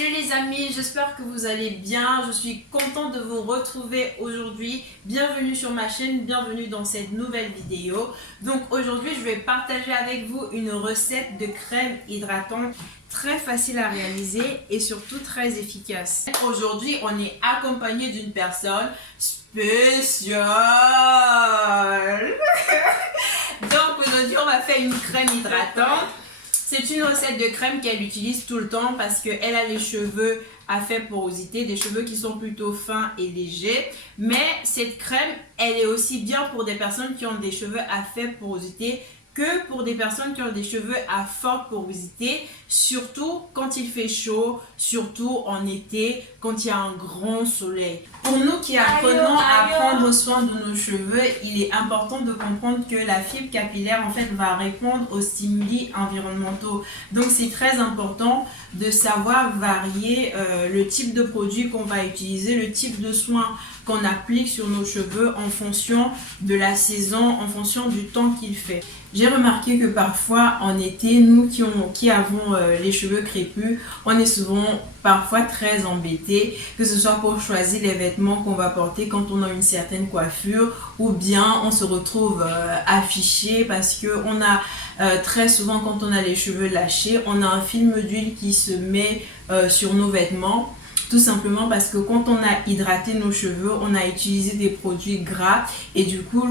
Salut les amis, j'espère que vous allez bien. Je suis contente de vous retrouver aujourd'hui. Bienvenue sur ma chaîne, bienvenue dans cette nouvelle vidéo. Donc aujourd'hui, je vais partager avec vous une recette de crème hydratante très facile à réaliser et surtout très efficace. Aujourd'hui, on est accompagné d'une personne spéciale. Donc aujourd'hui, on va faire une crème hydratante. C'est une recette de crème qu'elle utilise tout le temps parce qu'elle a les cheveux à faible porosité, des cheveux qui sont plutôt fins et légers. Mais cette crème, elle est aussi bien pour des personnes qui ont des cheveux à faible porosité que pour des personnes qui ont des cheveux à forte porosité, surtout quand il fait chaud, surtout en été, quand il y a un grand soleil. Pour nous qui apprenons à prendre soin de nos cheveux, il est important de comprendre que la fibre capillaire en fait va répondre aux stimuli environnementaux. Donc c'est très important de savoir varier le type de produit qu'on va utiliser, le type de soin qu'on applique sur nos cheveux en fonction de la saison, en fonction du temps qu'il fait. J'ai remarqué que parfois en été, nous qui avons les cheveux crépus, on est souvent parfois très embêtés, que ce soit pour choisir les vêtements qu'on va porter quand on a une certaine coiffure, ou bien on se retrouve affiché parce que on a très souvent, quand on a les cheveux lâchés, on a un film d'huile qui se met sur nos vêtements. Tout simplement parce que quand on a hydraté nos cheveux, on a utilisé des produits gras et du coup,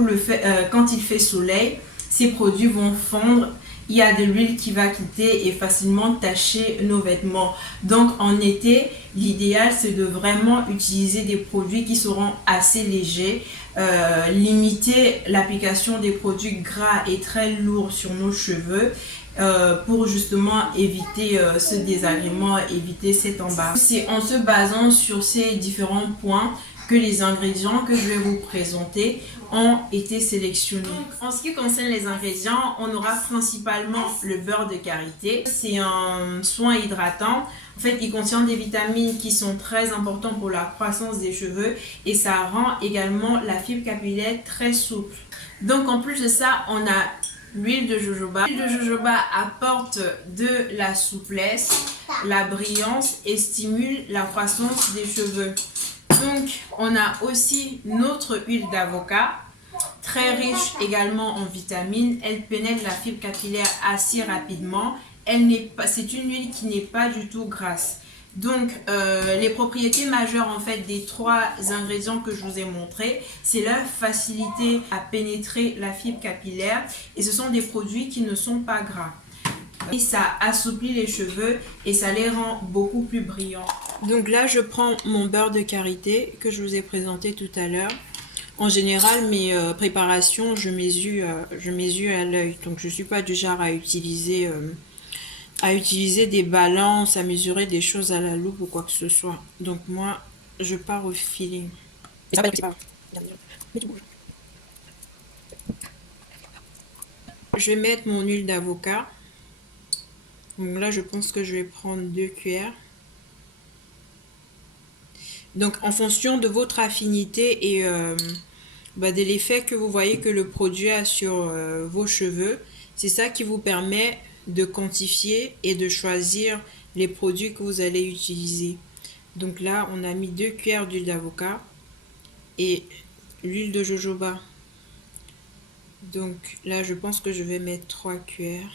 quand il fait soleil, ces produits vont fondre. Il y a de l'huile qui va quitter et facilement tacher nos vêtements. Donc en été, l'idéal c'est de vraiment utiliser des produits qui seront assez légers. Limiter l'application des produits gras et très lourds sur nos cheveux. Pour justement éviter ce désagrément, éviter cet embarras. C'est en se basant sur ces différents points que les ingrédients que je vais vous présenter ont été sélectionnés. En ce qui concerne les ingrédients, on aura principalement le beurre de karité. C'est un soin hydratant. En fait, il contient des vitamines qui sont très importantes pour la croissance des cheveux et ça rend également la fibre capillaire très souple. Donc en plus de ça, on a l'huile de jojoba. L'huile de jojoba apporte de la souplesse, la brillance et stimule la croissance des cheveux. Donc, on a aussi notre huile d'avocat, très riche également en vitamines. Elle pénètre la fibre capillaire assez rapidement. C'est une huile qui n'est pas du tout grasse. Donc, les propriétés majeures en fait des trois ingrédients que je vous ai montrés, c'est leur facilité à pénétrer la fibre capillaire et ce sont des produits qui ne sont pas gras. Et ça assouplit les cheveux et ça les rend beaucoup plus brillants. Donc là, je prends mon beurre de karité que je vous ai présenté tout à l'heure. En général, mes préparations, je mesure à l'œil. Donc, je ne suis pas du genre à utiliser des balances, à mesurer des choses à la loupe ou quoi que ce soit. Donc, moi, je pars au feeling. Je vais mettre mon huile d'avocat. Donc là, je pense que je vais prendre 2 cuillères. Donc, en fonction de votre affinité et de l'effet que vous voyez que le produit a sur vos cheveux, c'est ça qui vous permet de quantifier et de choisir les produits que vous allez utiliser. Donc là, on a mis 2 cuillères d'huile d'avocat et l'huile de jojoba. Donc là, je pense que je vais mettre 3 cuillères.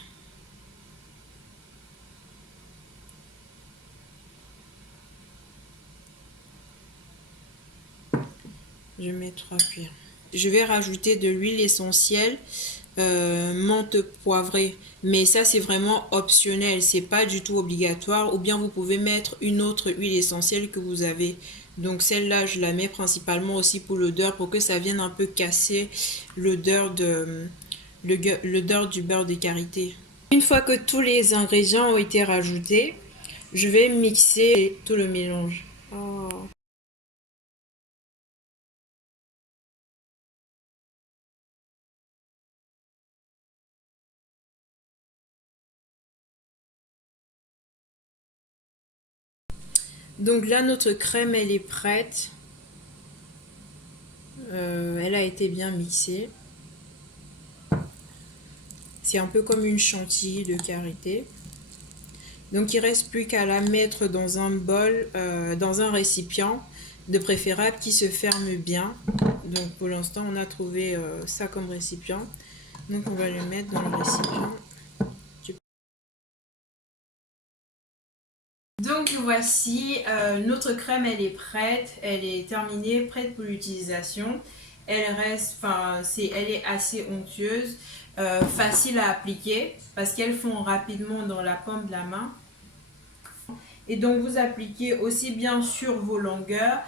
Je mets 3 cuillères. Je vais rajouter de l'huile essentielle, menthe poivrée. Mais ça, c'est vraiment optionnel. C'est pas du tout obligatoire. Ou bien vous pouvez mettre une autre huile essentielle que vous avez. Donc celle-là, je la mets principalement aussi pour l'odeur, pour que ça vienne un peu casser l'odeur du beurre de karité. Une fois que tous les ingrédients ont été rajoutés, je vais mixer tout le mélange. Oh. Donc là, notre crème, elle est prête. Elle a été bien mixée. C'est un peu comme une chantilly de karité. Donc il reste plus qu'à la mettre dans un bol, dans un récipient, de préférable qui se ferme bien. Donc pour l'instant on a trouvé ça comme récipient. Donc on va le mettre dans le récipient. Donc voici, notre crème elle est prête, elle est terminée, prête pour l'utilisation. Elle reste, elle est assez onctueuse, facile à appliquer parce qu'elles fond rapidement dans la paume de la main. Et donc vous appliquez aussi bien sur vos longueurs,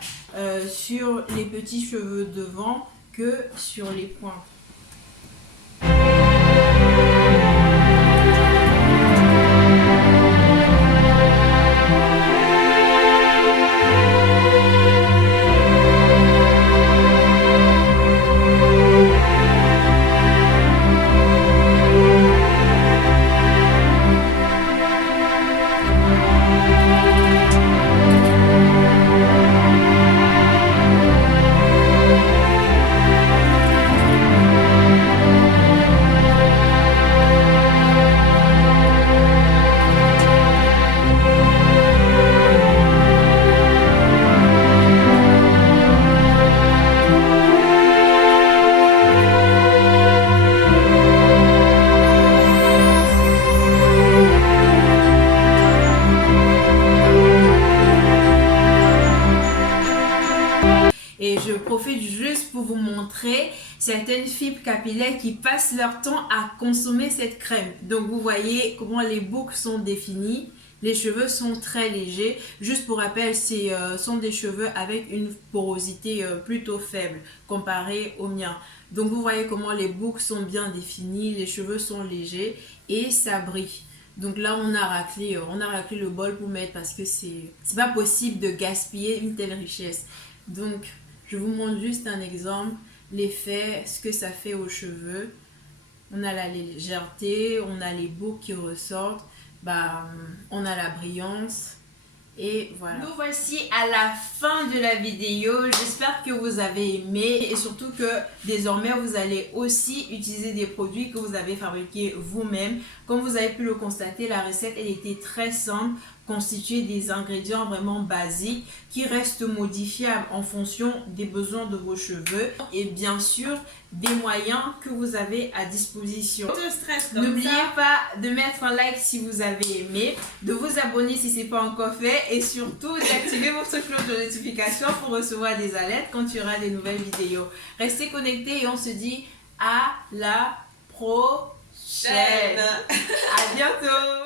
sur les petits cheveux devant que sur les points. Et je profite juste pour vous montrer certaines fibres capillaires qui passent leur temps à consommer cette crème. Donc vous voyez comment les boucles sont définies. Les cheveux sont très légers. Juste pour rappel, ce sont des cheveux avec une porosité plutôt faible comparée aux miens. Donc vous voyez comment les boucles sont bien définies, les cheveux sont légers et ça brille. Donc là, on a raclé le bol pour mettre parce que c'est pas possible de gaspiller une telle richesse. Donc, je vous montre juste un exemple, l'effet, ce que ça fait aux cheveux. On a la légèreté, on a les boucles qui ressortent, on a la brillance. Et voilà. Nous voici à la fin de la vidéo. J'espère que vous avez aimé et surtout que désormais vous allez aussi utiliser des produits que vous avez fabriqués vous-même. Comme vous avez pu le constater, la recette elle était très simple, constituée des ingrédients vraiment basiques qui restent modifiables en fonction des besoins de vos cheveux et bien sûr des moyens que vous avez à disposition. N'oubliez pas de mettre un like si vous avez aimé, de vous abonner si ce n'est pas encore fait et surtout d'activer votre cloche de notification pour recevoir des alertes quand il y aura des nouvelles vidéos. Restez connectés et on se dit à la prochaine. À bientôt.